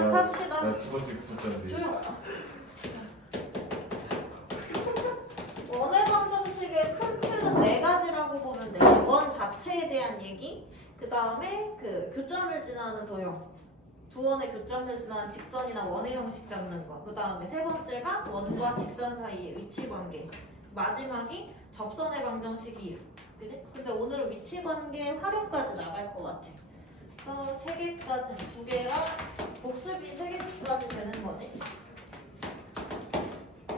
시작합시다. 나 두 번째 붙었는데. 조용. 원의 방정식의 큰 틀은 네 가지라고 보면 돼. 원 자체에 대한 얘기, 그 다음에 그 교점을 지나는 도형, 두 원의 교점을 지나는 직선이나 원의 형식 잡는 거, 그 다음에 세 번째가 원과 직선 사이의 위치 관계, 마지막이 접선의 방정식이에요. 그지? 근데 오늘은 위치 관계 활용까지 나갈 것 같아. 그래서 세 개까지, 두 개랑 복습이 세 개까지 되는 거지.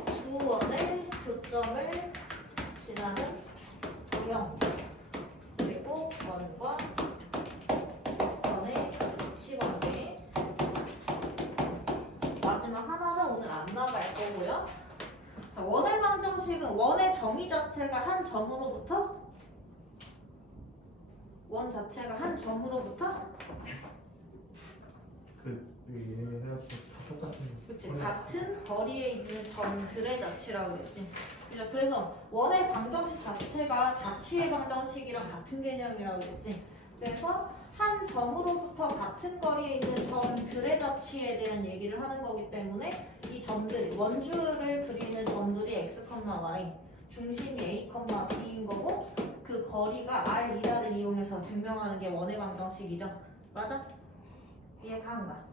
두 원의 교점을 지나는 도형, 그리고 원과 직선의 위치 관계. 마지막 하나는 오늘 안 나갈 거고요. 자, 원의 방정식은 원의 정의 자체가 한 점으로부터 원 자체가 한 점으로부터 얘네가 다 똑같은. 그치, 같은 거리에 있는 점들의 자치라고 그랬지. 그래서 원의 방정식 자체가 자취의 방정식이랑 같은 개념이라고 그랬지. 그래서 한 점으로부터 같은 거리에 있는 점들의 자취에 대한 얘기를 하는 거기 때문에 이 점들, 원주를 그리는 점들이 x, y, 중심이 a, b인 거고 그 거리가 r, 이다를 이용해서 증명하는 게 원의 방정식이죠. 맞아? 이해가 안 가?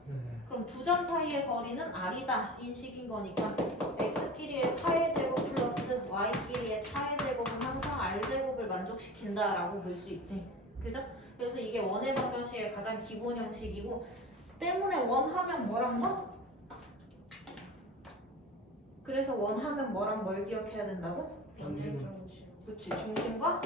그럼 두 점 사이의 거리는 r이다 인식인 거니까 x끼리의 차의 제곱 플러스 y끼리의 차의 제곱은 항상 r제곱을 만족시킨다 라고 볼 수 있지. 그죠? 그래서 이게 원의 방정식의 가장 기본 형식이고, 때문에 원 하면 뭐랑 뭐? 그래서 원 하면 뭐랑 뭘 기억해야 된다고? 그치, 중심과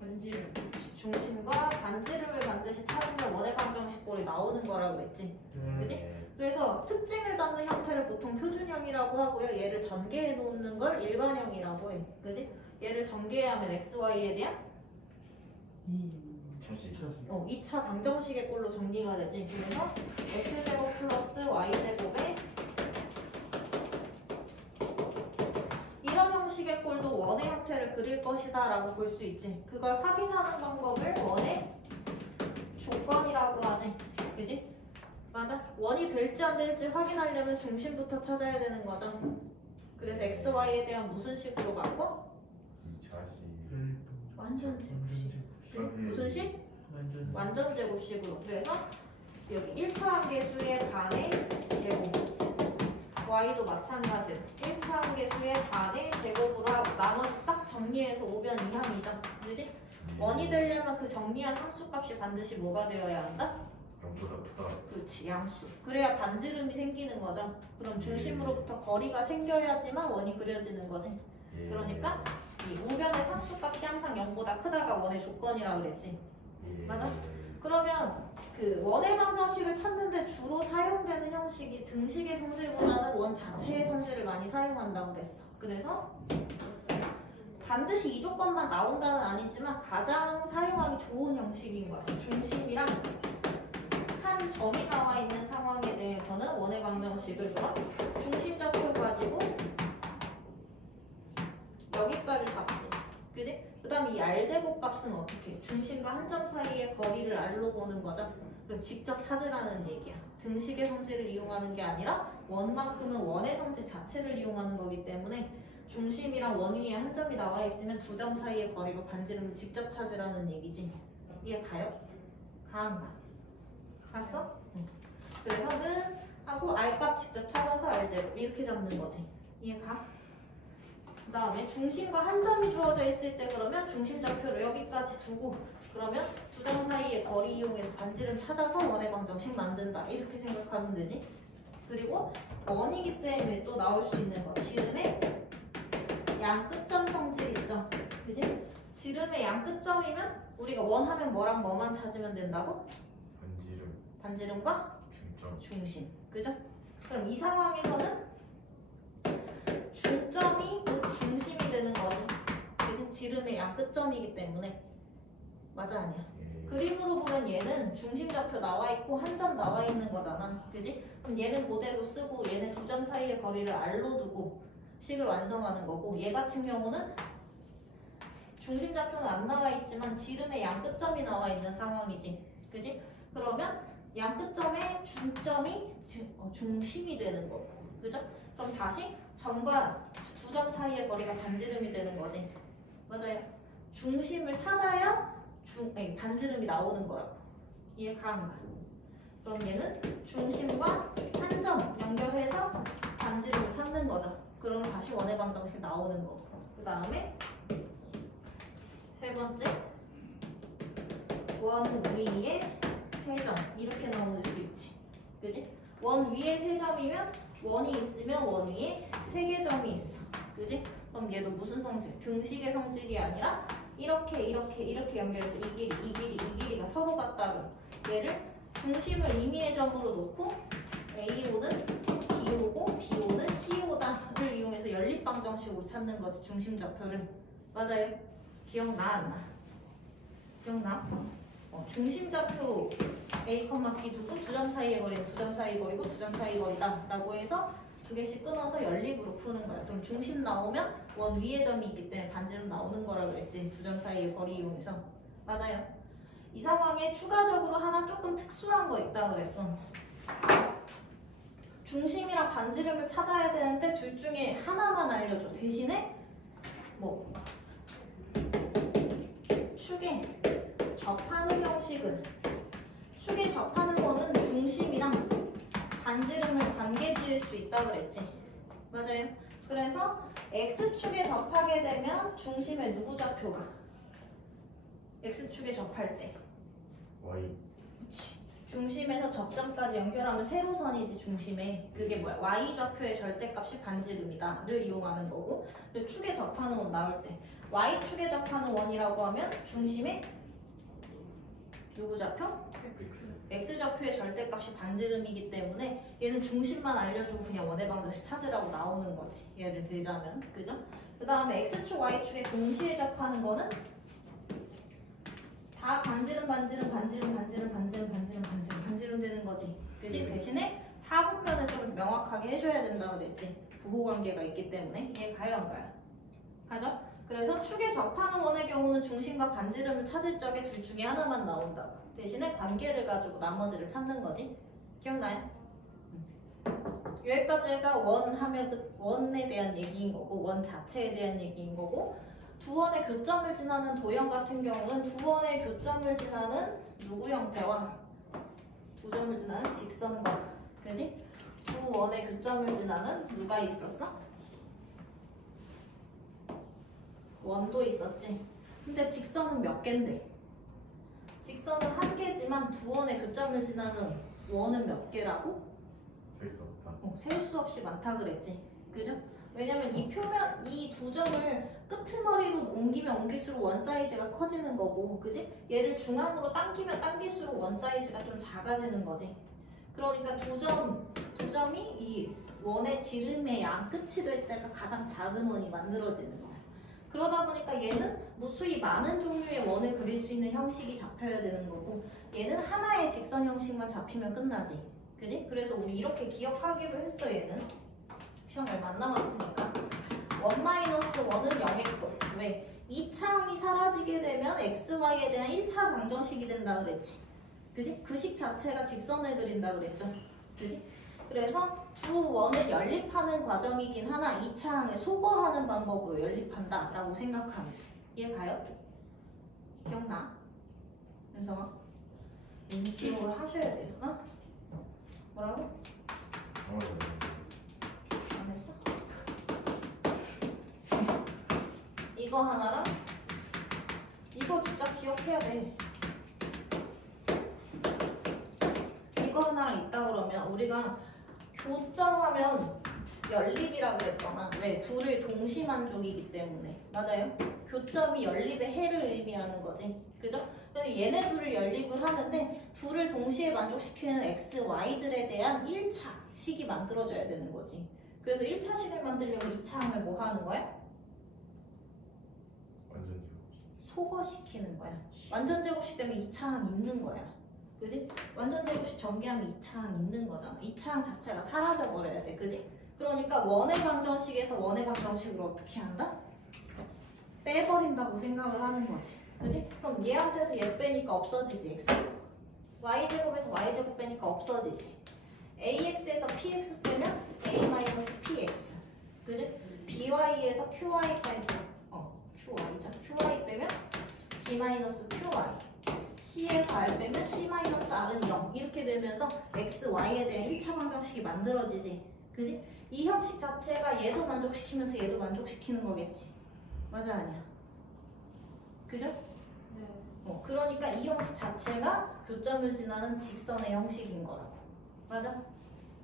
반지름. 중심과 반지름을 반드시 찾으면 원의 방정식 꼴이 나오는 거라고 그랬지. 그지? 그래서 특징을 잡는 형태를 보통 표준형이라고 하고요. 얘를 전개해 놓는 걸 일반형이라고 해. 그지? 얘를 전개하면 x, y에 대한 차시. 2차 방정식의 꼴로 정리가 되지. 그래서 x제곱 플러스 y제곱에 이런 형식의 꼴도 원의 형태를 그릴 것이다 라고 볼 수 있지. 그걸 확인하는 방법을 원의 조건이라고 하지. 그지? 맞아? 원이 될지 안 될지 확인하려면 중심부터 찾아야 되는 거죠. 그래서 x, y에 대한 무슨 식으로 바꿔? 이 차시. 완전 제곱식. 무슨 식? 완전 제곱식으로. 그래서 여기 1차 함계수의 반의 제곱, y도 마찬가지로 1차 함계수의 반의 제곱으로 하고 나머지 싹 정리해서 오변 이항이죠. 그지? 원이 되려면 그 정리한 상수값이 반드시 뭐가 되어야 한다? 0보다 크다. 그렇지, 양수. 그래야 반지름이 생기는 거죠. 그럼 중심으로부터 거리가 생겨야지만 원이 그려지는 거지. 그러니까 이 우변의 상수값이 항상 0보다 크다가 원의 조건이라고 그랬지. 맞아? 그러면 그 원의 방정식을 찾는데 주로 사용되는 형식이 등식의 성질보다는 원 자체의 성질을 많이 사용한다고 그랬어. 그래서 반드시 이 조건만 나온다는 아니지만 가장 사용하기 좋은 형식인 거야. 중심이랑 한 점이 나와 있는 상황에 대해서는 원의 방정식을 그럼 중심좌표 가지고 여기까지 잡지. 그지? 그 다음에 이 r제곱 값은 어떻게 해? 중심과 한 점 사이의 거리를 r로 보는 거죠. 그래서 직접 찾으라는 얘기야. 등식의 성질을 이용하는 게 아니라 원만큼은 원의 성질 자체를 이용하는 거기 때문에 중심이랑 원 위에 한 점이 나와 있으면 두 점 사이의 거리로 반지름을 직접 찾으라는 얘기지. 이해 가요? 가 안 가? 갔어? 응. 그래서는 하고 r값 직접 찾아서 r제곱 이렇게 잡는 거지. 이해 가? 그 다음에 중심과 한 점이 주어져 있을 때 그러면 중심좌표를 여기까지 두고 그러면 두 점 사이의 거리 이용해서 반지름 찾아서 원의 방정식 만든다. 이렇게 생각하면 되지. 그리고 원이기 때문에 또 나올 수 있는 거. 지름의 양 끝점 성질 있죠. 그지? 지름의 양 끝점이면 우리가 원하면 뭐랑 뭐만 찾으면 된다고? 반지름. 반지름과 중점. 중심. 그죠? 그럼 이 상황에서는 중점이 곧 중심이 되는 거죠. 대신 지름의 양 끝점이기 때문에. 맞아 아니야? 그림으로 보면 얘는 중심좌표 나와 있고 한 점 나와 있는 거잖아. 그지? 그럼 얘는 그대로 쓰고 얘는 두 점 사이의 거리를 r로 두고 식을 완성하는 거고, 얘 같은 경우는 중심좌표는 안 나와 있지만 지름의 양 끝점이 나와 있는 상황이지. 그지? 그러면 양 끝점의 중점이 중심이 되는 거고. 그죠? 그럼 다시 점과 두 점 사이의 거리가 반지름이 되는 거지. 맞아요. 중심을 찾아야 반지름이 나오는 거라고. 이해가 안 가. 그럼 얘는 중심과 한 점 연결해서 반지름을 찾는 거죠. 그러면 다시 원의 방정식 나오는 거고. 그 다음에 세 번째, 원 위에 세 점 이렇게 나올 수 있지. 그지? 원 위에 세 점이면 원이 있으면 원 위에 세 개 점이 있어. 그지? 그럼 얘도 무슨 성질? 등식의 성질이 아니라 이렇게 연결해서 이 길이가 서로 같다고. 얘를 중심을 임의의 점으로 놓고 AO는 BO고 BO는 CO다를 이용해서 연립방정식으로 찾는 거지. 중심 좌표를. 맞아요? 기억나 안 나? 기억나? 중심 좌표 A, B 두고 두 점 사이의 거리는 두 점 사이 거리고 두 점 사이 거리다 라고 해서 두 개씩 끊어서 연립으로 푸는 거야. 그럼 중심 나오면 원 위에 점이 있기 때문에 반지름 나오는 거라고 했지. 두 점 사이의 거리 이용해서. 맞아요. 이 상황에 추가적으로 하나 조금 특수한 거 있다 그랬어. 중심이랑 반지름을 찾아야 되는데 둘 중에 하나만 알려줘. 대신에 뭐 축에 접하는 형식은, 축에 접하는 거는 중심이랑 반지름을 관계 지을 수 있다 그랬지. 맞아요. 그래서 X축에 접하게 되면 중심의 누구 좌표가? X축에 접할 때 Y. 그치. 중심에서 접점까지 연결하면 세로선이지. 중심에 그게 뭐야? Y좌표의 절대값이 반지름이다를 이용하는 거고. 그리고 축에 접하는 원 나올 때 Y축에 접하는 원이라고 하면 중심의 누구 좌표? X좌표의 절대값이 반지름이기 때문에 얘는 중심만 알려주고 그냥 원의 방정식 찾으라고 나오는 거지. 예를 들자면. 그죠? 그 다음에 X축, Y축에 동시에 접하는 거는 다 반지름 되는 거지. 그지? 대신에 4분면을 좀 명확하게 해줘야 된다 그랬지. 부호관계가 있기 때문에. 얘 가요 안 가요? 가죠? 그래서 축에 접하는 원의 경우는 중심과 반지름을 찾을 적에 둘 중에 하나만 나온다고. 대신에 관계를 가지고 나머지를 찾는 거지. 기억나요? 여기까지가 원 하면 원에 대한 얘기인 거고, 원 자체에 대한 얘기인 거고, 두 원의 교점을 지나는 도형 같은 경우는 두 원의 교점을 지나는 누구 형태와 두 점을 지나는 직선과, 그지? 두 원의 교점을 지나는 누가 있었어? 원도 있었지. 근데 직선은 몇 개인데? 직선은 한 개지만 두 원의 교점을 지나는 원은 몇 개라고? 셀 수 없다. 셀 수 없이 많다 그랬지. 그죠? 왜냐면 이 표면, 이 두 점을 끄트머리로 옮기면 옮길수록 원 사이즈가 커지는 거고, 그지? 얘를 중앙으로 당기면 당길수록 원 사이즈가 좀 작아지는 거지. 그러니까 두 점이 이 원의 지름의 양 끝이 될 때가 가장 작은 원이 만들어지는 거야. 그러다 보니까 얘는 무수히 많은 종류의 원을 그릴 수 있는 형식이 잡혀야 되는 거고, 얘는 하나의 직선 형식만 잡히면 끝나지. 그지? 그래서 우리 이렇게 기억하기로 했어. 얘는 시험 얼마 안 남았으니까 1-1은 0의 꼴. 왜? 2차항이 사라지게 되면 xy에 대한 1차 방정식이 된다 그랬지. 그지? 그 식 자체가 직선을 그린다 그랬죠. 그지? 그래서 두 원을 연립하는 과정이긴 하나 2차항을 소거하는 방법으로 연립한다 라고 생각하면 돼. 이해 가요? 기억나? 윤성아? 기억을 하셔야 돼요. 어? 뭐라고? 안 했어? 이거 하나랑 이거 진짜 기억해야 돼. 이거 하나랑 있다 그러면 우리가 교점하면 연립이라 그랬잖아. 왜? 둘을 동시만족이기 때문에. 맞아요? 교점이 연립의 해를 의미하는 거지. 그죠? 그래서 얘네 둘을 연립을 하는데 둘을 동시에 만족시키는 x, y들에 대한 1차 식이 만들어져야 되는 거지. 그래서 1차 식을 만들려고 2차항을 뭐 하는 거야? 완전 제곱식. 소거시키는 거야. 완전 제곱식 때문에 2차항 있는 거야. 그지? 완전 제곱식 전개하면 2차항 있는 거잖아. 2차항 자체가 사라져 버려야 돼. 그지? 그러니까 원의 방정식에서 원의 방정식으로 어떻게 한다? 빼버린다고 생각을 하는 거지. 그지? 그럼 얘한테서 얘 빼니까 없어지지. x제곱. y제곱에서 y제곱 빼니까 없어지지. ax에서 px 빼면 a-px. 그지? by에서 qy가 있고 qy자. qy 빼면 b-qy. c에서 r 빼면 c-r은 0. 이렇게 되면서 x, y에 대한 1차 방정식이 만들어지지. 그지? 이 형식 자체가 얘도 만족시키면서 얘도 만족시키는 거겠지. 맞아, 아니야? 그죠? 네. 그러니까 이 형식 자체가 교점을 지나는 직선의 형식인 거라고. 맞아?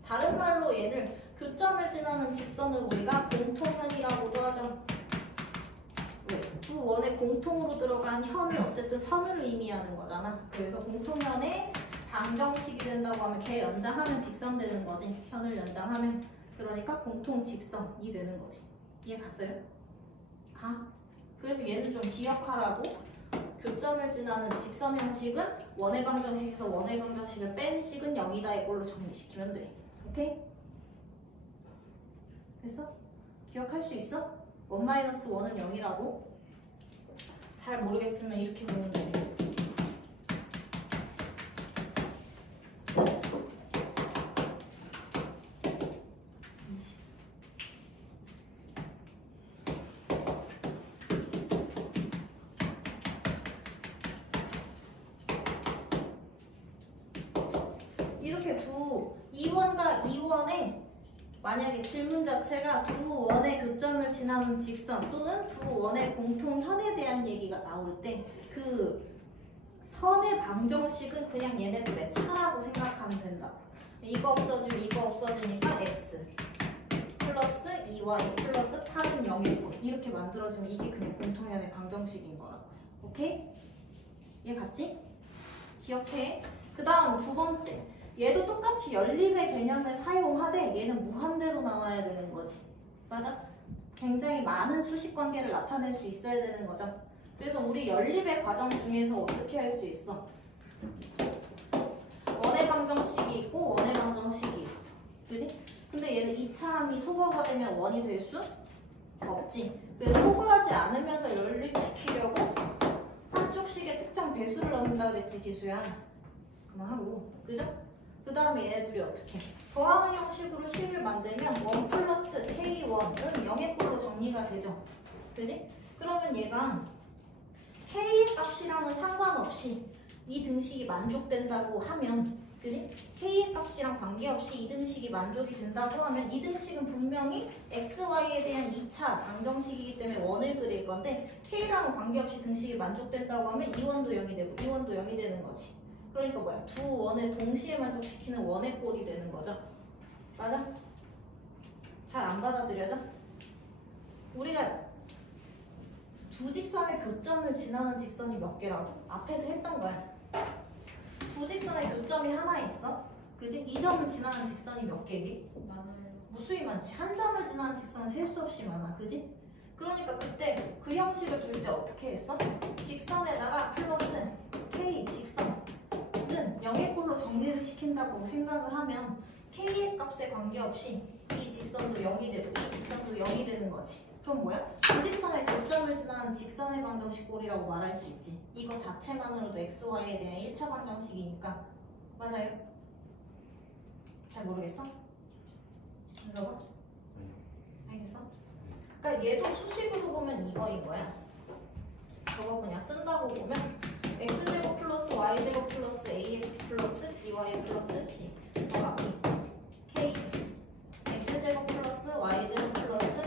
다른 말로 얘를 교점을 지나는 직선을 우리가 공통현이라고도 하죠. 왜? 두 원의 공통으로 들어간 현이 어쨌든 선을 의미하는 거잖아. 그래서 공통현의 방정식이 된다고 하면 걔 연장하면 직선 되는 거지. 현을 연장하면. 그러니까 공통 직선이 되는 거지. 이해 갔어요? 가? 그래서 얘는 좀 기억하라고. 교점을 지나는 직선 형식은 원의 방정식에서 원의 방정식을 뺀 식은 0이다의 꼴로 정리시키면 돼. 오케이? 됐어? 기억할 수 있어? 1-1은 0이라고? 잘 모르겠으면 이렇게 보면 돼. 이렇게 두 2원과 2원의 만약에 질문 자체가 두 원의 교점을 지나는 직선 또는 두 원의 공통현에 대한 얘기가 나올 때 그 선의 방정식은 그냥 얘네들의 차라고 생각하면 된다고. 이거 없어지고 이거 없어지니까 x 플러스 2y 플러스 8은 0이고 이렇게 만들어지면 이게 그냥 공통현의 방정식인 거라고. 오케이? 얘 같지? 기억해. 그 다음 두 번째. 얘도 똑같이 연립의 개념을 사용하되 얘는 무한대로 나와야 되는 거지. 맞아? 굉장히 많은 수식 관계를 나타낼 수 있어야 되는 거죠. 그래서 우리 연립의 과정 중에서 어떻게 할 수 있어? 원의 방정식이 있고 원의 방정식이 있어. 그지? 근데 얘는 이차함이 소거가 되면 원이 될 수 없지. 그래서 소거하지 않으면서 연립시키려고 한쪽 식에 특정 배수를 넣는다 그랬지, 기수야. 그만하고. 그죠? 그 다음에 얘네들이 어떻게? 더하는 형식으로 식을 만들면 1 플러스 K1은 0의 꼴로 정리가 되죠. 그지? 그러면 얘가 K의 값이랑은 상관없이 이 등식이 만족된다고 하면, 그지? K의 값이랑 관계없이 이 등식이 만족이 된다고 하면 이 등식은 분명히 XY에 대한 2차 방정식이기 때문에 원을 그릴 건데 K랑은 관계없이 등식이 만족된다고 하면 이 원도 0이 되고 이 원도 0이 되는 거지. 그러니까 뭐야? 두 원을 동시에 만족시키는 원의 꼴이 되는 거죠. 맞아? 잘 안 받아들여져? 우리가 두 직선의 교점을 지나는 직선이 몇 개라고? 앞에서 했던 거야. 두 직선의 교점이 하나 있어. 그지? 이 점을 지나는 직선이 몇 개지? 많아요. 무수히 많지. 한 점을 지나는 직선은 셀 수 없이 많아. 그지? 그러니까 그때 그 형식을 줄 때 어떻게 했어? 직선에다가 플러스 K 직선은 0의 꼴로 정리를 시킨다고 생각을 하면 K의 값에 관계없이 이 직선도 0이 되고 이 직선도 0이 되는 거지. 그럼 뭐야? 그 직선의 교점을 지나는 직선의 방정식 꼴이라고 말할 수 있지. 이거 자체만으로도 x, y에 대한 1차 방정식이니까. 맞아요? 잘 모르겠어? 그래서 알겠어? 그러니까 얘도 수식으로 보면 이거인 거야. 저거 그냥 쓴다고 보면 x제곱 플러스 y제곱 플러스 ax 플러스 by 플러스 c 더하기 k x제곱 플러스 y제곱 플러스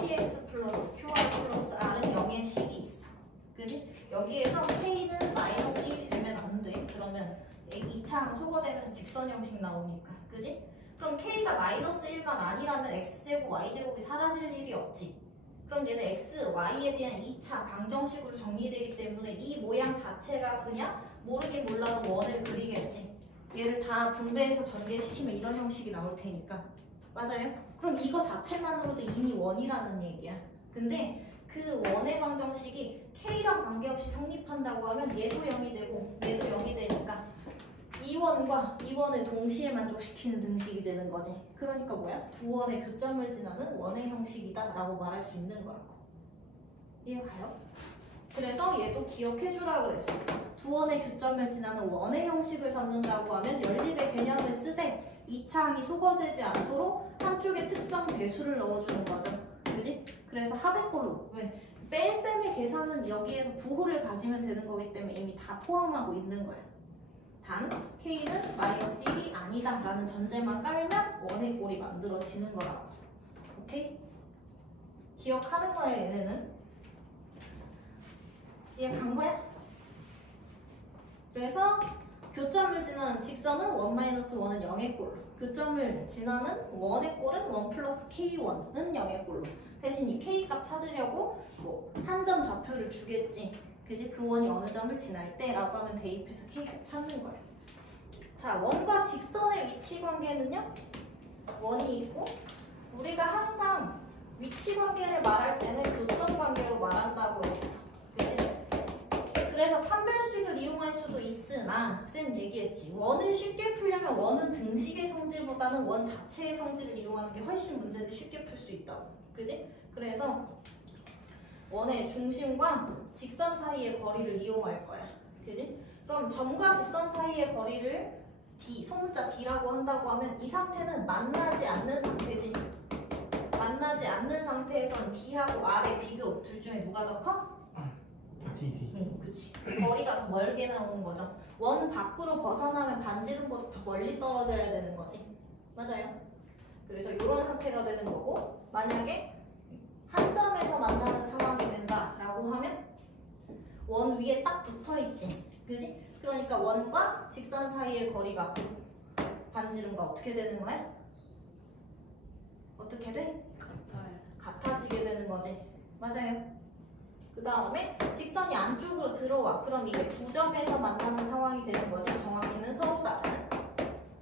px 플러스 qy 플러스 r은 0의 식이 있어. 그지? 여기에서 k는 마이너스 1이 되면 안 돼. 그러면 2차항 소거되면서 직선 형식 나오니까. 그지? 그럼 k가 마이너스 1만 아니라면 x제곱 y제곱이 사라질 일이 없지. 그럼 얘는 x, y에 대한 2차 방정식으로 정리되기 때문에 이 모양 자체가 그냥 모르긴 몰라도 원을 그리겠지. 얘를 다 분배해서 전개시키면 이런 형식이 나올 테니까. 맞아요? 그럼 이거 자체만으로도 이미 원이라는 얘기야. 근데 그 원의 방정식이 K랑 관계없이 성립한다고 하면 얘도 0이 되고 얘도 0이 되니까 이 원과 이 원을 동시에 만족시키는 등식이 되는 거지. 그러니까 뭐야? 두 원의 교점을 지나는 원의 형식이다 라고 말할 수 있는 거라고. 이해가요? 그래서 얘도 기억해주라 그랬어. 두 원의 교점을 지나는 원의 형식을 잡는다고 하면 연립의 개념을 쓰되 이차항이 소거되지 않도록 한쪽에 특성 배수를 넣어주는 거죠. 그지? 그래서 합의꼴로. 왜? 뺄셈의 계산은 여기에서 부호를 가지면 되는 거기 때문에 이미 다 포함하고 있는 거야. 단 K는 마이너스 1이 아니다 라는 전제만 깔면 원의 꼴이 만들어지는 거라고. 오케이? 기억하는 거야 얘네는. 이해 간 거야? 그래서 교점을 지나는 직선은 1-1은 0의 꼴로, 교점을 지나는 원의 꼴은 1 플러스 K1은 0의 꼴로. 대신 이 K 값 찾으려고 뭐 한 점 좌표를 주겠지. 그지? 그 원이 어느 점을 지날 때 라고 하면 대입해서 K 값 찾는 거야. 자, 원과 직선의 위치 관계는요, 원이 있고, 우리가 항상 위치 관계를 말할 때는 교점 관계로 말한다고 했어. 그치? 그래서 판별식을 이용할 수도 있으나 쌤 얘기했지. 원을 쉽게 풀려면 원은 등식의 성질보다는 원 자체의 성질을 이용하는 게 훨씬 문제를 쉽게 풀 수 있다고. 그지? 그래서 원의 중심과 직선 사이의 거리를 이용할 거야. 그지? 그럼 점과 직선 사이의 거리를 D, 소문자 D라고 한다고 하면 이 상태는 만나지 않는 상태지. 만나지 않는 상태에선 D하고 R의 비교 둘 중에 누가 더 커? D. 그치. 거리가 더 멀게 나오는 거죠. 원 밖으로 벗어나면 반지름보다 더 멀리 떨어져야 되는 거지. 맞아요. 그래서 이런 상태가 되는 거고, 만약에 한 점에서 만나는 상황이 된다라고 하면 원 위에 딱 붙어있지. 그지? 그러니까 원과 직선 사이의 거리가 반지름과 어떻게 되는 거야? 어떻게 돼? 같아지게 되는 거지. 맞아요. 그 다음에 직선이 안쪽으로 들어와. 그럼 이게 두 점에서 만나는 상황이 되는 거지. 정확히는 서로 다른.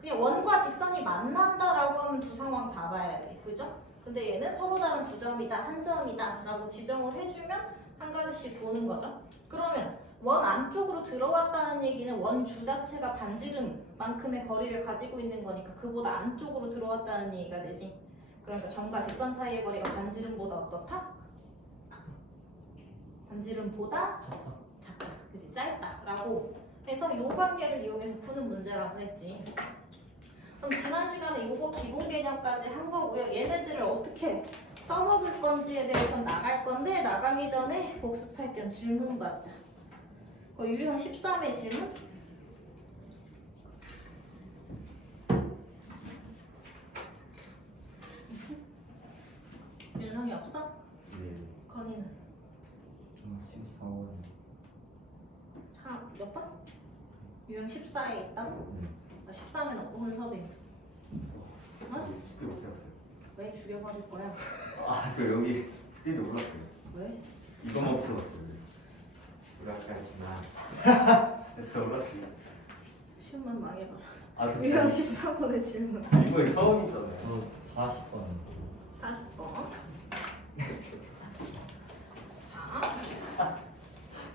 그냥 원과 직선이 만난다라고 하면 두 상황 다 봐야 돼. 그죠? 근데 얘는 서로 다른 두 점이다, 한 점이다 라고 지정을 해주면 한 가지씩 보는 거죠. 그러면 원 안쪽으로 들어왔다는 얘기는 원 주 자체가 반지름만큼의 거리를 가지고 있는 거니까 그보다 안쪽으로 들어왔다는 얘기가 되지. 그러니까 점과 직선 사이의 거리가 반지름보다 어떻다? 반지름보다 작다. 그치? 짧다. 라고 해서 요 관계를 이용해서 푸는 문제라고 했지. 그럼 지난 시간에 요거 기본 개념까지 한 거고요. 얘네들을 어떻게 써먹을 건지에 대해서 나갈 건데, 나가기 전에 복습할 겸 질문 받자. 그 유형 13의 질문? 윤성이 없어? 네. 건이는? 14원. 몇 번? 유형 14에 있다? 13에는 없고 혼섭이. 어? 스피드 어떻게 왔어요? 왜 죽여버릴 거야? 아, 저 여기 스피드 몰랐어요. 왜? 이것만 풀어봤어요. 우라카시나. 진짜 몰랐어요. 시험만 망해봐라. 아, 저 유형 진짜 14번의 질문. 이번에 처음 있잖아요. 40번. 40번. 자,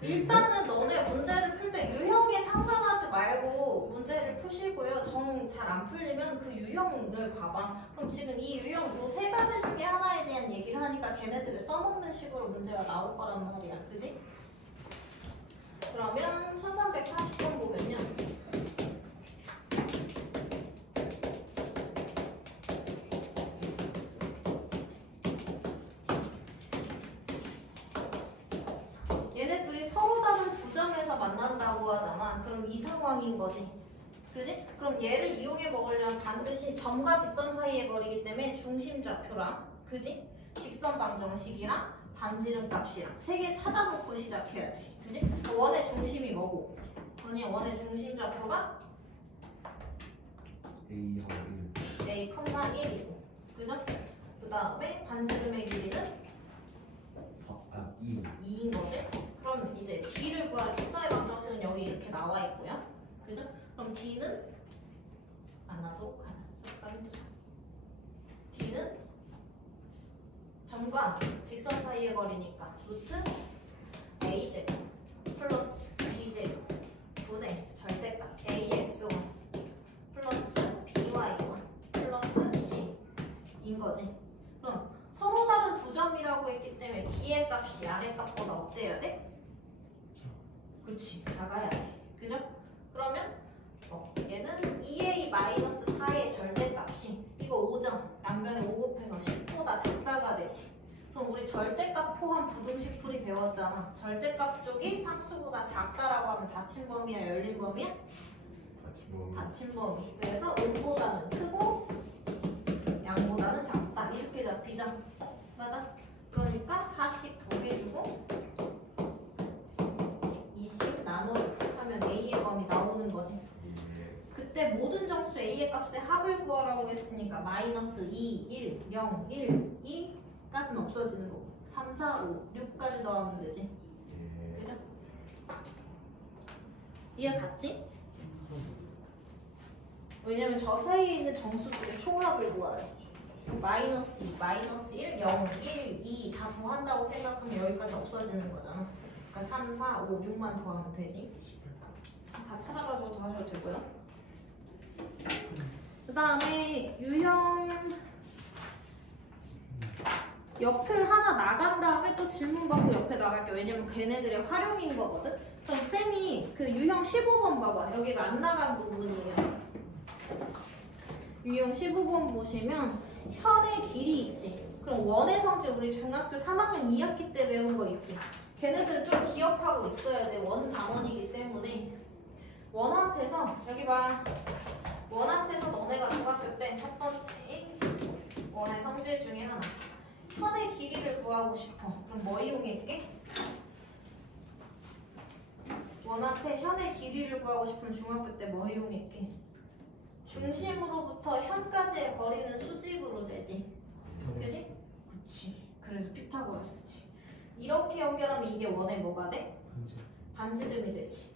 일단은 너네 문제를 풀 때 유형에 상관하지 말고 문제를 푸시고요. 정 잘 안 풀리면 그 유형을 봐봐. 그럼 지금 이 유형 요 세 가지 중에 하나에 대한 얘기를 하니까 걔네들을 써먹는 식으로 문제가 나올 거란 말이야. 그지? 그러면 1340번 보면요. 얘네 둘이 서로 다른 두 점에서 만난다고 하잖아. 그럼 이 상황인 거지. 그지? 그럼 얘를 이용해 먹으려면 반드시 점과 직선 사이의 거리이기 때문에 중심 좌표랑, 그지? 직선 방정식이랑 반지름 값이랑 세 개 찾아놓고 시작해야 돼. 그지? 원의 중심이 뭐고? 원의 중심 좌표가 A하고 1. A, 1이고. 그죠? 그 다음에 반지름의 길이는 2. 2인 거지? 그럼 이제 D를 구할 직선의 방정식은 여기 이렇게 나와 있고요. 그죠? 그럼 D는 안 나도록 하나. 색깔이 뜨죠. D는 점과 직선 사이의 거리니까 루트 A제곱 플러스 B제곱 분의 절대값 AX1 플러스 BY1 플러스 C인 거지. 그럼 서로 다른 두 점이라고 했기 때문에 D의 값이 아래 값보다 어때야 돼? 그치, 작아야 돼. 그죠? 그러면 얘는 2a-4의 절대값이 이거 5점 양변에 5 곱해서 10보다 작다가 되지. 그럼 우리 절대값 포함 부등식 풀이 배웠잖아. 절대값 쪽이 상수보다 작다라고 하면 닫힌 범위야, 열린 범위야? 닫힌 범위. 그래서 음보다는 크고 양보다는 작다. 이렇게 잡히자. 맞아? 그러니까 4씩 더해주고 2씩 나눠주고 하면 A의 범위 나오는 거지. 그때 모든 정수 A의 값의 합을 구하라고 했으니까 마이너스 2, 1, 0, 1, 2까지는 없어지는 거고 3, 4, 5, 6까지 더하면 되지. 그죠? 이해 갔지? 왜냐면 저 사이에 있는 정수들의 총합을 구하래. 마이너스 2, 마이너스 1, 0, 1, 2 다 더한다고 생각하면 여기까지 없어지는 거잖아. 그러니까 3, 4, 5, 6만 더하면 되지. 다 찾아가지고 더 하셔도 되고요. 그 다음에 유형 옆을 하나 나간 다음에 또 질문 받고 옆에 나갈게. 왜냐면 걔네들의 활용인 거거든. 그럼 쌤이 그 유형 15번 봐봐. 여기가 안 나간 부분이에요. 유형 15번 보시면 현의 길이 있지. 그럼 원의 성질 우리 중학교 3학년 2학기 때 배운 거 있지. 걔네들은 좀 기억하고 있어야 돼. 원 단원이기 때문에. 원한테서 여기 봐. 원한테서 너네가 중학교 때 첫 번째 원의 성질 중에 하나. 현의 길이를 구하고 싶어. 그럼 뭐 이용할게? 원한테 현의 길이를 구하고 싶으면 중학교 때 뭐 이용할게? 중심으로부터 현까지의 거리는 수직으로 재지. 그지? 그치. 그래서 피타고라스지. 이렇게 연결하면 이게 원의 뭐가 돼? 반지름이 되지.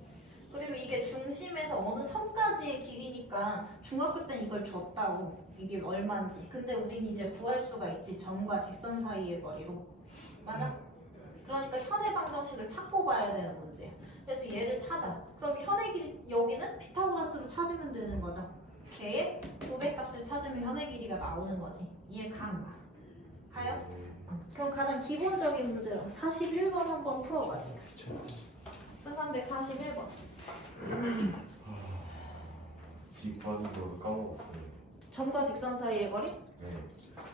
그리고 이게 중심에서 어느 선까지의 길이니까 중학교 때는 이걸 줬다고. 이게 얼마인지. 근데 우린 이제 구할 수가 있지. 점과 직선 사이의 거리로. 맞아? 그러니까 현의 방정식을 찾고 봐야 되는 문제야. 그래서 얘를 찾아. 그럼 현의 길이 여기는 피타고라스로 찾으면 되는 거죠. 걔의 2배 값을 찾으면 현의 길이가 나오는 거지. 이해가 안 가? 가요? 그럼 가장 기본적인 문제로 41번 한번 풀어봐지. 1341번. 뒷받은 거 까먹었어요. 점과 직선 사이의 거리? 네.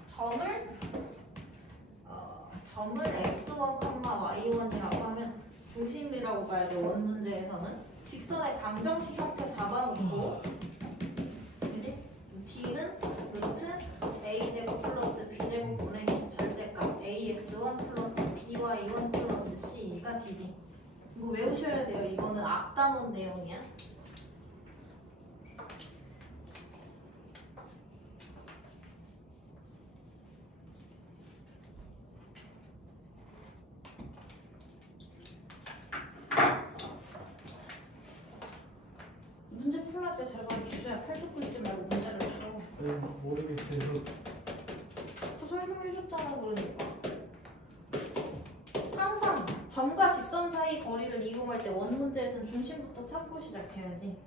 점을 x1, y1이라고 하면 중심이라고 봐야 돼. 원 문제에서는 직선의 방정식 형태 잡아놓고, 그지? D는 루트 a제곱 플러스 b제곱분의 절대값 ax1 플러스 by1 플러스 c가 D지. 이거 외우셔야 돼요. 이거는 앞단원 내용이야. 문제 풀할 때 제발 기수야 팔도 끓지 말고 문제를 풀어. 모르겠어요. 또 설명해줬잖아. 그러니까 항상 점과 직선 사이 거리를 이용할 때 원 문제에서는 중심부터 찾고 시작해야지.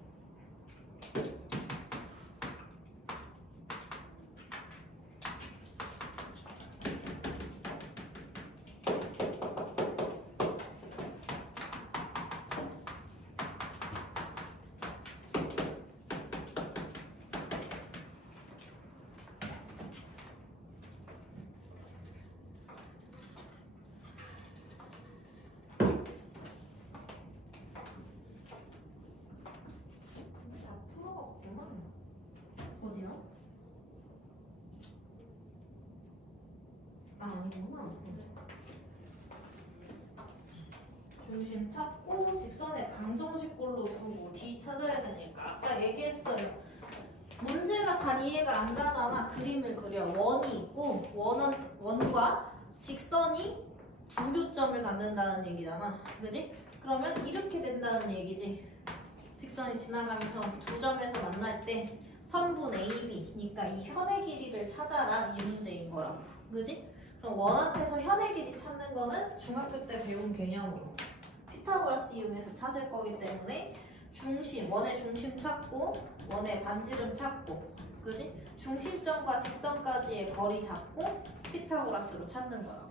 다 풀어봤구만. 어디야? 아니구나. 중심 찾고 직선의 방정식꼴로 두고 D 찾아야 되니까 아까 얘기했어요. 문제가 잘 이해가 안 가잖아. 그림을 그려. 원이 있고 원과 직선이 두 교점을 갖는다는 얘기잖아. 그지? 그러면 이렇게 된다는 얘기지. 직선이 지나가면서 두 점에서 만날 때 선분 AB니까 이 현의 길이를 찾아라. 이 문제인 거라고. 그지? 그럼 원한테서 현의 길이 찾는 거는 중학교 때 배운 개념으로 피타고라스 이용해서 찾을 거기 때문에 중심, 원의 중심 찾고 원의 반지름 찾고, 그지? 중심점과 직선까지의 거리 잡고 피타고라스로 찾는 거라고.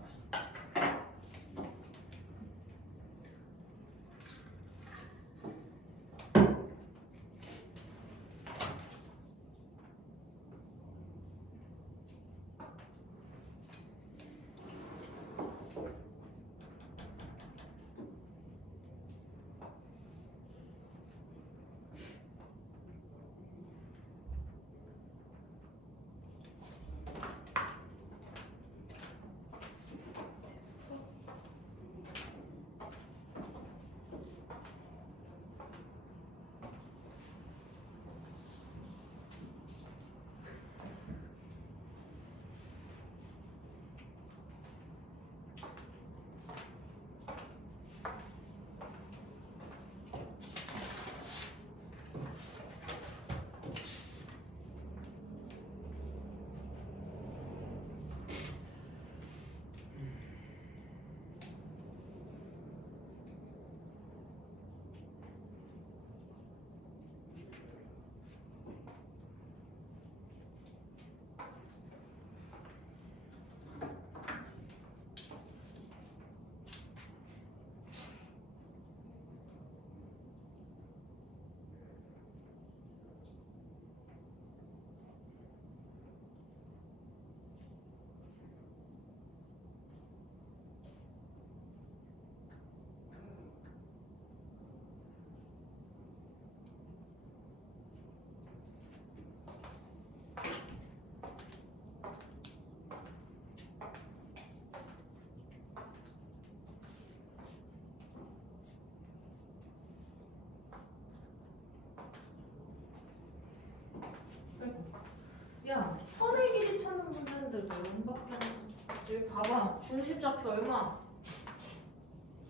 0밖에 안 돼. 여기 봐봐. 중심좌표 얼마?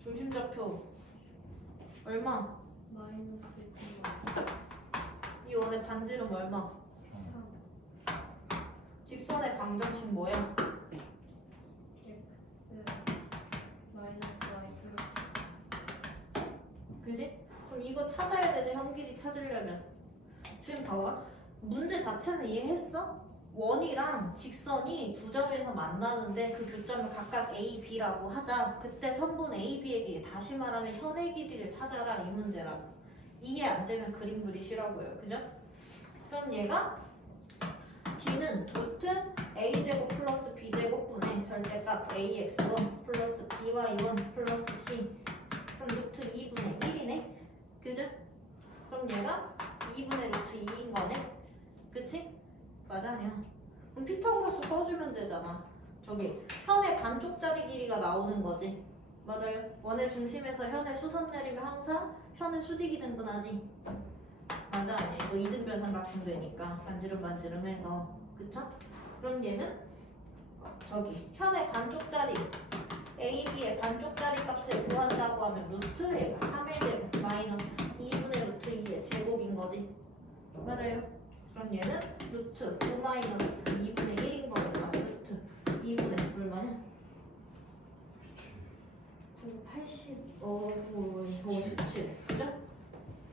중심좌표 얼마? 마이너스 1,5. 이 원의 반지름 얼마? 3. 직선의 방정식 뭐야? x 마이너스 y 플러스. 그지? 그럼 이거 찾아야 되지. 현길이 찾으려면. 지금 봐봐. 문제 자체는 이해했어? 원이랑 직선이 두 점에서 만나는데 그 교점을 각각 A, B라고 하자. 그때 선분 A, B의 길이, 다시 말하면 현의 길이를 찾아라 이 문제라고. 이해 안 되면 그림 그리시라고요. 그죠? 그럼 얘가 D는 도트 A제곱 플러스 B제곱분의 절대값 AX1 플러스 BY1 플러스 C. 그럼 루트 2분의 1이네. 그죠? 그럼 얘가 2분의 루트 2인 거네. 그치? 맞아 아니야? 그럼 피타고라스 써주면 되잖아. 저기 현의 반쪽짜리 길이가 나오는 거지. 맞아요. 원의 중심에서 현의 수선 내리면 항상 현의 수직이 등분하지. 맞아 아니야? 이거 이등변삼각형 되니까 반지름 해서. 그쵸? 그럼 얘는 저기 현의 반쪽짜리 A, B의 반쪽짜리 값을 구한다고 하면 루트 얘가 3의 제곱 마이너스 2분의 루트 2의 제곱인 거지. 맞아요. 그럼 얘는 루트 9 마이너스 2분의 1인 거니까 루트 2분의 얼마냐? 9, 80, 9, 57. 그죠?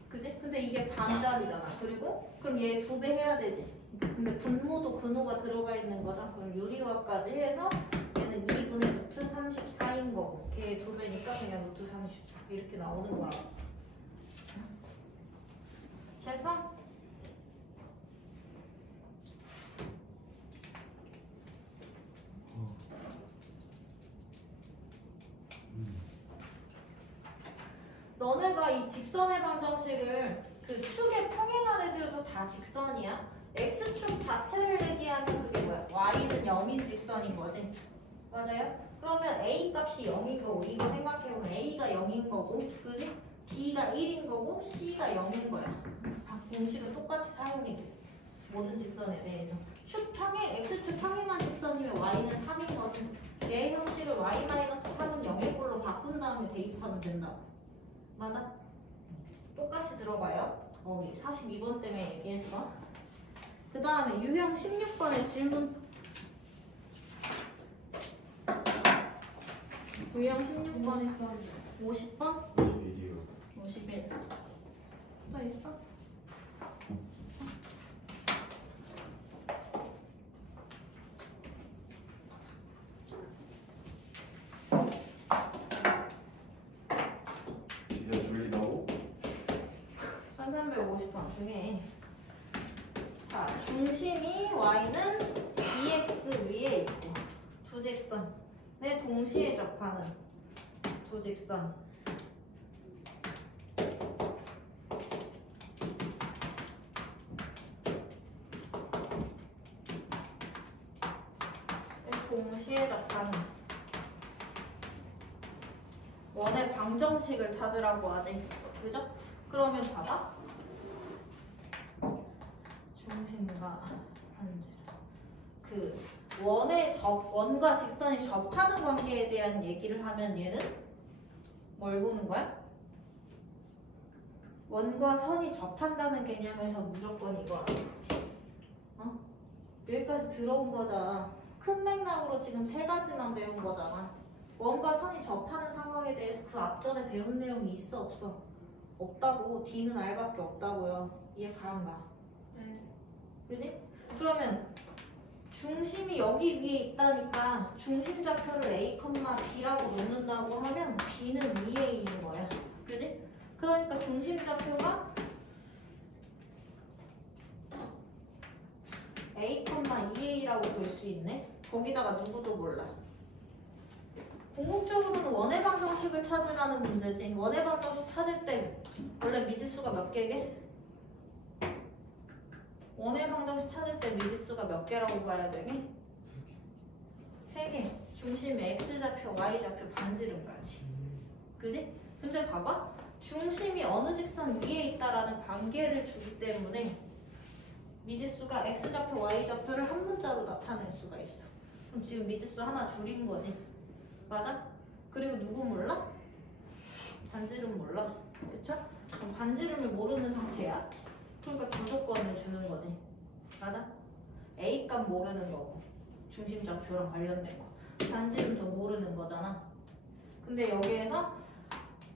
그지? 근데 이게 반짜리잖아. 그리고 그럼 얘 2배 해야 되지. 근데 분모도 근호가 들어가 있는 거죠. 그럼 유리화까지 해서 얘는 2분의 루트 34인 거고 걔 2배니까 그냥 루트 34 이렇게 나오는 거라고. 됐어? 너네가 이 직선의 방정식을 그 축에 평행한 애들도 다 직선이야. X축 자체를 얘기하면 그게 뭐야? Y는 0인 직선인 거지. 맞아요? 그러면 A 값이 0인 거고 이거 생각해보면 A가 0인 거고 그지? B가 1인 거고 C가 0인 거야. 공식은 똑같이 사용이 돼. 모든 직선에 대해서. 축 평행, X축 평행한 직선이면 Y는 3인 거지. 얘 형식을 Y-3은 0의 꼴로 바꾼 다음에 대입하면 된다고. 맞아? 똑같이 들어가요. 거기 42번 때문에 얘기했어. 그 다음에 유형 16번의 질문. 유형 16번에 50번? 51이요. 51. 또 있어? 이제 졸리다고? 1350번 중에 자, 중심이 Y는 BX 위에 있고 두 직선에 동시에 접하는 두 직선. 동시에 접하는 원의 방정식을 찾으라고 하지. 그죠? 그러면 봐봐. 중심과 반지름. 그 원과 직선이 접하는 관계에 대한 얘기를 하면 얘는 뭘 보는 거야? 원과 선이 접한다는 개념에서 무조건 이거 알아. 어? 여기까지 들어온 거잖아. 큰 맥락으로 지금 세 가지만 배운 거잖아. 원과 선이 접하는 상황에 대해서 그 앞전에 배운 내용이 있어 없어? 없다고. D는 R밖에 없다고요. 이해가 안 가? 네. 그지? 그러면 중심이 여기 위에 있다니까 중심 좌표를 A, B라고 놓는다고 하면 B는 2A인 거야. 그지? 그러니까 중심 좌표가 A, 2A라고 볼 수 있네. 거기다가 누구도 몰라. 궁극적으로는 원의 방정식을 찾으라는 문제지. 원의 방정식 찾을 때 원래 미지수가 몇 개게? 원의 방정식 찾을 때 미지수가 몇 개라고 봐야 되게? 3개. 중심에 X좌표, Y좌표, 반지름까지. 그지? 근데 봐봐. 중심이 어느 직선 위에 있다라는 관계를 주기 때문에 미지수가 X좌표, Y좌표를 한 문자로 나타낼 수가 있어. 그럼 지금 미지수 하나 줄인 거지. 맞아? 그리고 누구 몰라? 반지름 몰라. 그쵸? 그럼 반지름을 모르는 상태야. 그러니까 조조건을 주는 거지. 맞아? A값 모르는 거고 중심좌표랑 관련된 거. 반지름도 모르는 거잖아. 근데 여기에서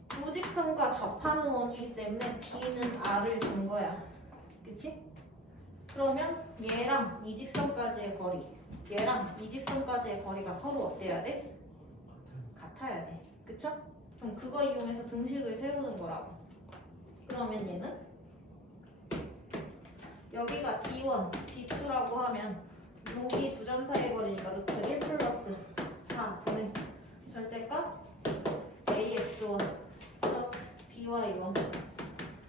부직선과 접하는 원이기 때문에 B는 R을 준 거야. 그치? 그러면 얘랑 이 직선까지의 거리, 얘랑 이 직선까지의 거리가 서로 어때야 돼? 같아야 돼. 그쵸? 그럼 그거 이용해서 등식을 세우는 거라고. 그러면 얘는 여기가 D1, D2라고 하면 여기 두 점 사이의 거리니까 루트 1 플러스 4 분의 절대값 AX1 플러스 BY1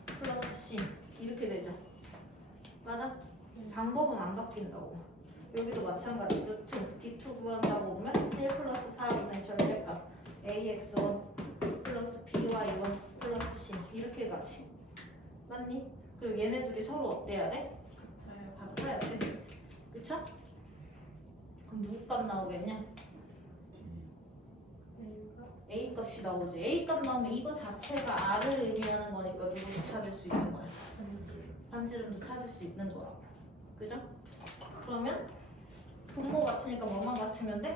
플러스 C 이렇게 되죠. 맞아? 방법은 안 바뀐다고. 여기도 마찬가지. 루트 D2 구한다고 보면 1 플러스 4분의 절대값 AX1 플러스 BY1 플러스 C 이렇게 가지. 맞니? 그리고 얘네 둘이 서로 어때야 돼? 같아야 돼. 그쵸? 그럼 누구 값 나오겠냐? A 값이 나오지. A 값 나오면 이거 자체가 R을 의미하는 거니까 누구도 찾을 수 있는 거야. 반지름도 찾을 수 있는 거라고. 그죠? 그러면 분모 같으니까 뭐만 같으면 돼?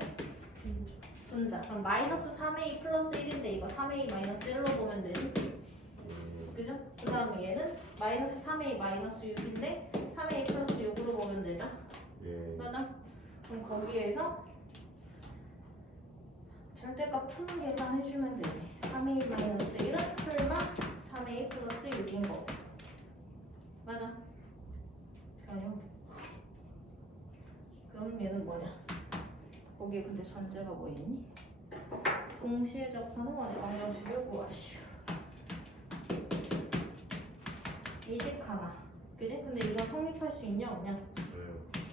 분자. 그럼 마이너스 3A 플러스 1인데 이거 3A 마이너스 1로 보면 되지? 그죠? 그 다음에 얘는 마이너스 3A 마이너스 6인데 3A 플러스 6으로 보면 되죠? 예. 맞아? 그럼 거기에서 절대값 푸는 계산 해주면 되지. 3A 마이너스 1은 풀마 3A 플러스 6인 거. 맞아? 변형. 그럼 얘는 뭐냐? 거기에 근데 전제가 뭐 있니? 동시에 접하는 원의 방정식을 구하시오. 이식 하나. 그지? 근데 이거 성립할 수 있냐 없냐? 네.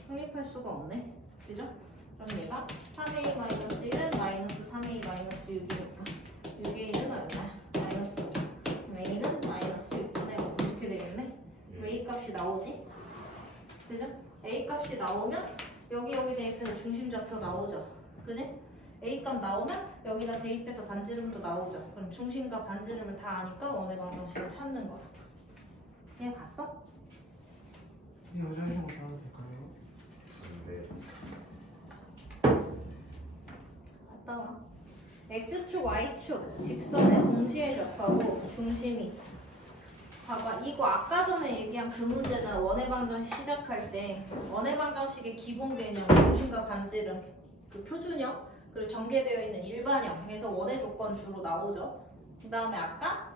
성립할 수가 없네. 그죠? 그럼 얘가 3A 마이너스 1은 마이너스 3A 마이너스 6이니까 6의 1은 얼마야? 마이너스 5. 그럼 A는 마이너스 6분의 5 이렇게 되겠네? 그럼 A 값이 나오지? 그죠? A 값이 나오면 여기 대입해서 중심좌표 나오죠? 그지? A 값 나오면 여기다 대입해서 반지름도 나오죠? 그럼 중심과 반지름을 다 아니까 원의 방정식을 찾는 거야. 그냥 갔어? 이 화장실 가도 될까요? 네. 갔다 와. X축, Y축 직선에 동시에 접하고 중심이 봐봐. 이거 아까 전에 얘기한 그 문제잖아. 원의 방정식 시작할 때 원의 방정식의 기본 개념 중심과 반지름 그 표준형 그리고 전개되어 있는 일반형에서 원의 조건 주로 나오죠. 그 다음에 아까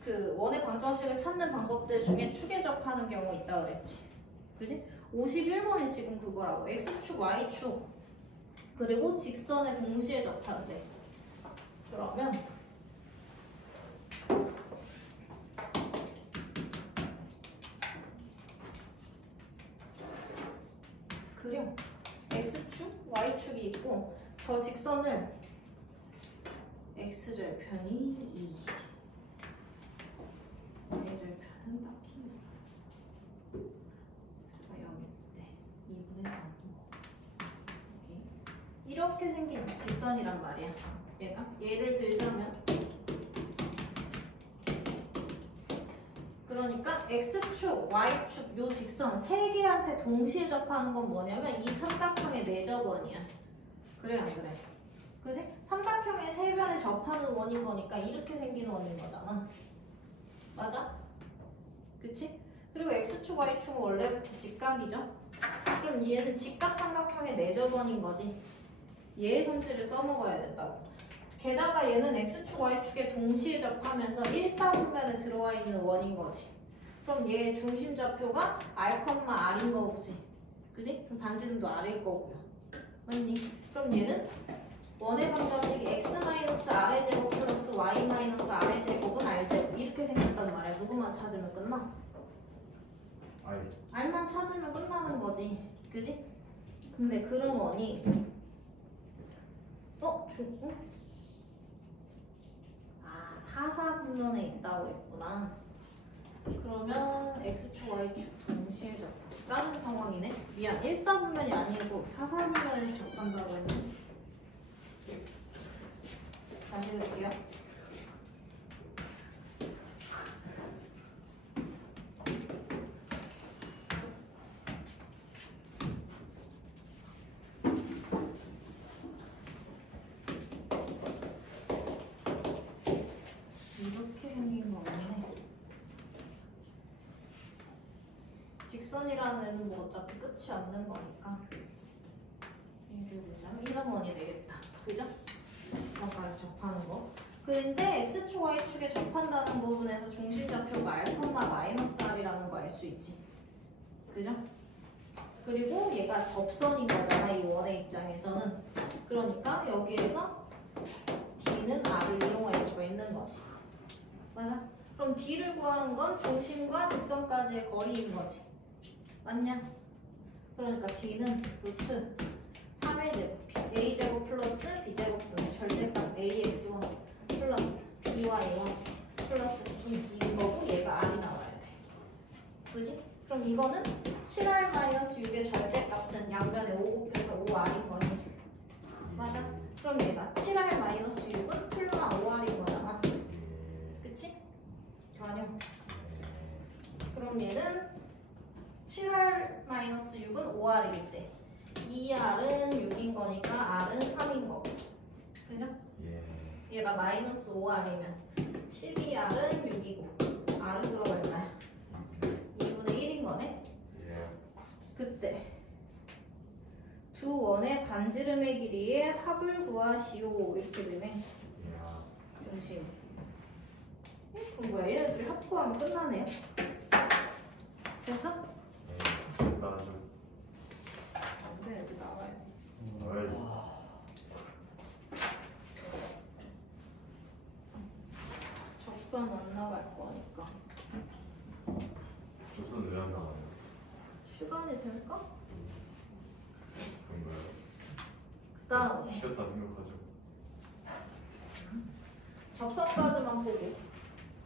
그 원의 방정식을 찾는 방법들 중에 축에 접하는 경우 있다 그랬지. 그지? 51번이 지금 그거라고. X축, Y축 그리고 직선에 동시에 접하는데 그러면 그려. X축, Y축이 있고 저 직선을 X절편이 2 Y절편은 딱히 X가 0일 때 2분의 3 이렇게 생긴 직선이란 말이야. 얘가 예를 들자면 그러니까 X축, Y축 요 직선 세 개한테 동시에 접하는 건 뭐냐면 이 삼각형의 내접원이야. 그래 안 그래? 그지? 삼각형의 세 변에 접하는 원인 거니까 이렇게 생긴 원인 거잖아. 맞아? 그치? 그리고 X축, Y축은 원래부터 직각이죠? 그럼 얘는 직각 삼각형의 내접원인 거지. 얘의 성질을 써먹어야 된다고. 게다가 얘는 X축, Y축에 동시에 접하면서 1, 4분면에 들어와 있는 원인 거지. 그럼 얘의 중심좌표가 R, R인 거지. 그지? 그럼 반지름도 R일 거고요. 맞니? 그럼 얘는 원의 방정식이 X-R의 제곱 플러스 Y-R의 제곱은 R제곱 이렇게 생겼단 말이야. 누구만 찾으면 끝나? 아이. R만 찾으면 끝나는 거지. 그지? 근데 그런 원이 아, 4분면에 있다고 했구나. 그러면 X축, Y축 동시에 접하. 다른 상황이네. 미안. 1사분면이 아니고 4사분면에서 접한다고 했는데. 다시 볼게요. 이렇게 생긴 거 없네. 직선이라는 애는 뭐 어차피 끝이 없는 거니까 예를 들자면 이런 원이 되겠다. 그죠? 직선까지 접하는 거. 그런데 x축, y축에 접한다는 부분에서 중심좌표가 r, -r이라는 거 알 수 있지. 그죠? 그리고 얘가 접선인 거잖아, 이 원의 입장에서는. 그러니까 여기에서 d는 r을 이용할 수가 있는 거지. 맞아? 그럼 d를 구하는 건 중심과 직선까지의 거리인 거지. 맞냐? 그러니까 d는 루트 3의 제곱, a제곱 플러스 b제곱 분의 절대값 ax1 플러스 by1 플러스 c인 거고 얘가 r이 나와야 돼. 그지? 그럼 이거는 7r-6의 절대값은 양변에 5 곱해서 5r인 거지. 맞아? 그럼 얘가 7r-6은 플루마 5r인 거잖아. 그치? 전혀. 그럼 얘는 7r-6은 5r일 때 2r은 6인 거니까 r은 3인 거고. 그죠? 얘가 마이너스 5r이면 12r은 6이고 r은 그럼 얼마야? 2분의 1인 거네? 그때 두 원의 반지름의 길이의 합을 구하시오 이렇게 되네. 중심. 그럼 뭐야? 얘네들이 합 구하면 끝나네요. 그래서 그래 여기 나와야 돼. 접선 안 나갈 거니까. 조선 왜 안 나와요? 시간이 될까? 그런가요? 그 다음에 쉬었다 생각하죠. 접선까지만 보고.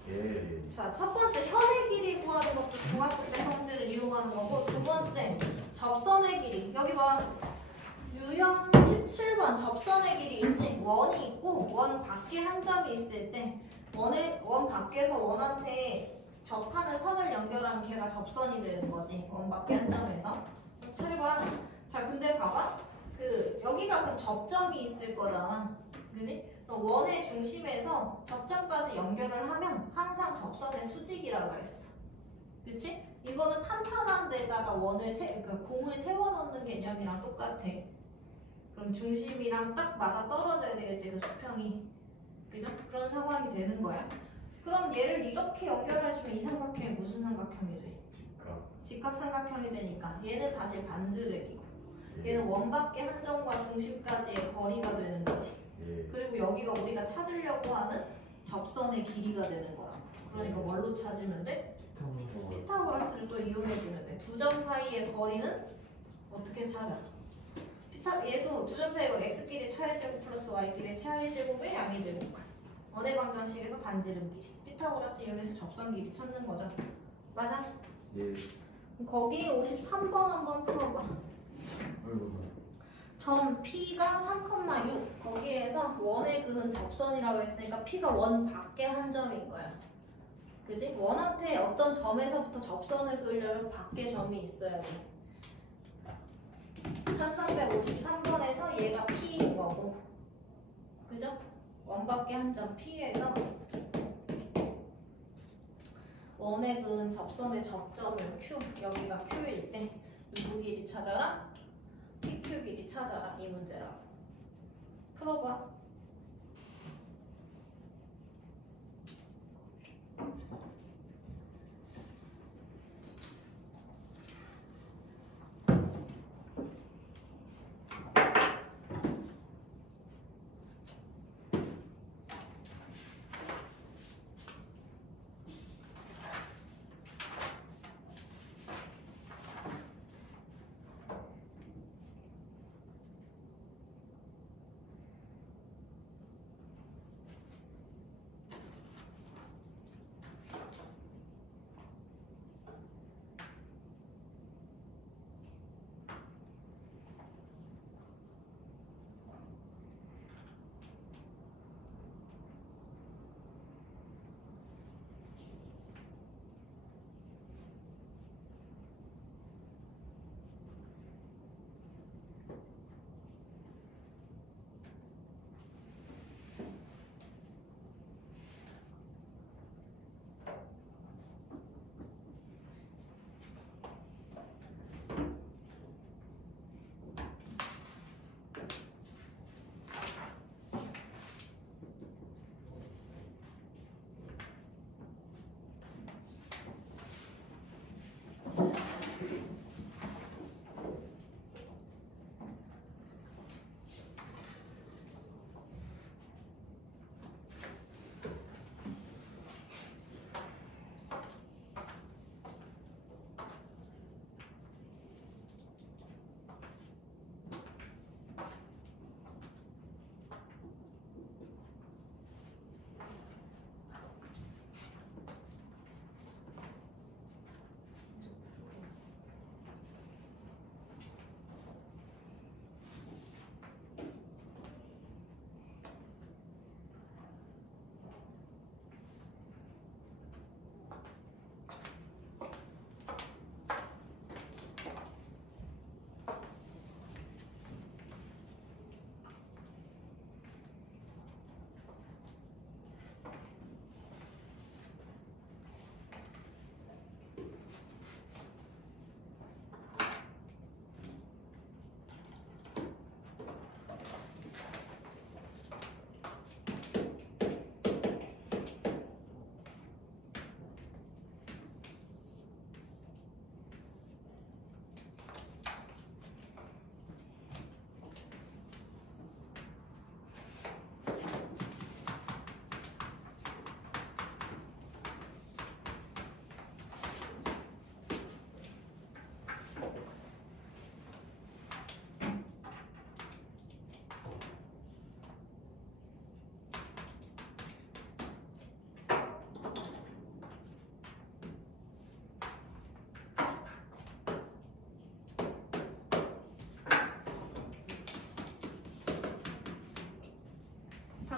예. 자, 첫 번째 현의 길이 구하는 것도 중학교 때 성질을 이용하는 거고, 두 번째 접선의 길이. 여기 봐. 유형 17번 접선의 길이 있지. 원이 있고 원 밖에 한 점이 있을 때 원 밖에서 원한테 접하는 선을 연결하면 걔가 접선이 되는 거지. 원 밖에 한 점에서. 7번. 자, 근데 봐봐. 여기가 그 접점이 있을 거잖아. 그지? 그럼 원의 중심에서 접점까지 연결을 하면 항상 접선의 수직이라고 했어. 그치? 이거는 판판한 데다가 그러니까 공을 세워놓는 개념이랑 똑같아. 그럼 중심이랑 딱 맞아 떨어져야 되겠지, 그 수평이. 그죠? 그런 상황이 되는 거야. 그럼 얘를 이렇게 연결해주면 이 삼각형이 무슨 삼각형이 돼? 직각삼각형이 되니까 얘는 다시 반지름이고 얘는 원 밖에 한 점과 중심까지의 거리가 되는 거지. 그리고 여기가 우리가 찾으려고 하는 접선의 길이가 되는 거야. 그러니까 뭘로 찾으면 돼? 피타고라스를 또 이용해주면 돼. 두 점 사이의 거리는 어떻게 찾아? 얘도 두 점 사이의 거리 x끼리 차의 제곱 플러스 y끼리 차의 제곱의 양의 제곱. 원의 방정식에서 반지름 길이. 피타고라스 이용해서 접선 길이 찾는 거죠. 맞아? 예. 거기 53번 한번 풀어봐. 점 P가 3,6 거기에서 원의 근은 접선이라고 했으니까 P가 원 밖에 한 점인 거야. 그지? 원한테 어떤 점에서부터 접선을 그으려면 밖에 점이 있어야 돼. 1353번에서 얘가 P인 거고. 그죠? 원 밖에 한 점 P에서 원의 근 접선의 접점은 Q. 여기가 Q일 때 누구 길이 찾아라? PQ 길이 찾아라. 이 문제라고. 풀어봐.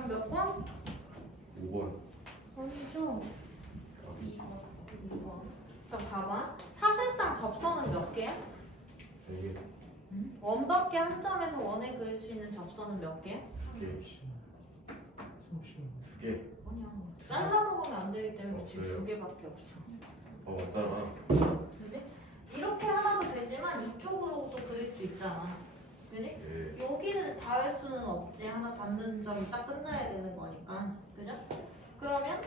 그럼 몇 번? 5번. 아니죠. 2번. 자, 봐봐. 사실상 접선은 몇 개야? 4개. 원밖에 한 점에서 원에 그릴 수 있는 접선은 몇 개야? 2개. 수없이 2개. 아니야. 잘라 먹으면 안 되기 때문에 지금 그래요? 2개밖에 없어. 맞잖아. 그지? 이렇게 하나도 되지만 이쪽으로도 그릴 수 있잖아. 그지? 예. 여기는 닿을 수는 없지. 하나 닿는 점이 딱 끝나야 되는 거니까. 그죠? 그러면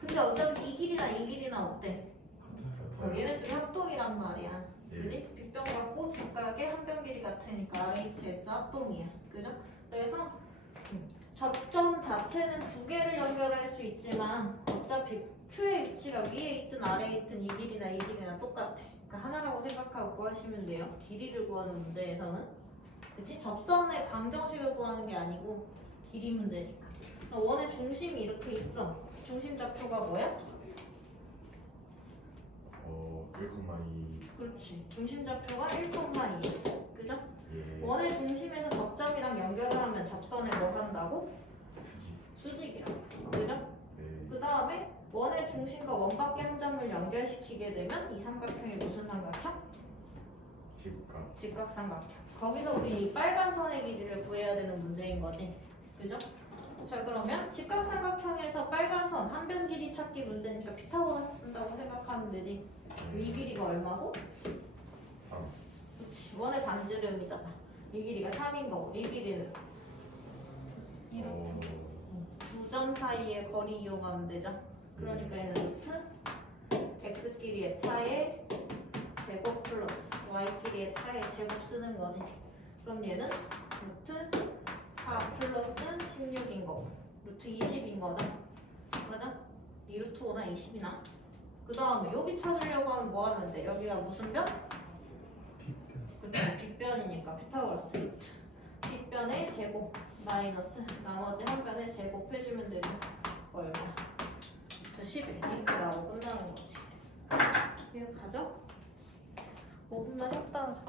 근데 어차피 이 길이나 이 길이나 어때? 얘네들이 합동이란 말이야. 그지? 빗변 같고 직각의 한 변 길이 같으니까 RHS 합동이야. 그죠? 그래서 접점 자체는 두 개를 연결할 수 있지만 어차피 Q의 위치가 위에 있든 아래에 있든 이 길이나 이 길이나 똑같아. 그러니까 하나라고 생각하고 구하시면 돼요. 길이를 구하는 문제에서는. 그치? 접선의 방정식을 구하는 게 아니고 길이 문제니까. 그럼 원의 중심이 이렇게 있어. 중심 좌표가 뭐야? 1,2. 그렇지. 중심 좌표가 1,2. 그죠? 예. 원의 중심에서 접점이랑 연결을 하면 접선에 뭐 한다고? 수지. 수직이라고. 그죠? 네. 그 다음에 원의 중심과 원밖에 한 점을 연결시키게 되면 이 삼각형이 무슨 삼각형? 직각. 직각삼각형. 거기서 우리 이 빨간 선의 길이를 구해야 되는 문제인 거지. 그죠? 자, 그러면 직각삼각형에서 빨간 선 한 변 길이 찾기 문제니까 피타고라스 쓴다고 생각하면 되지. 이 길이가 얼마고? 3. 그렇지. 원의 반지름이잖아. 이 길이가 3인 거고 이 길이는 이렇게 두 점 사이의 거리 이용하면 되죠. 그러니까 얘는 루트 x끼리의 차의 제곱 플러스 y끼리의 차의 제곱 쓰는 거지. 그럼 얘는 루트 4 플러스 16인 거고 루트 20인 거죠. 맞아? 이 루트 5나 20이나? 그 다음에 여기 찾으려고 하면 뭐 하면 돼? 여기가 무슨 변? 뒷변. 그쵸, 뒷변이니까 피타고라스 루트 뒷변의 제곱 마이너스 나머지 한 변의 제곱 해주면 되죠. 얼마? 저 11 이렇게 나오고 끝나는 거지. 이거 가죠? 5분만 쉬었다 하자.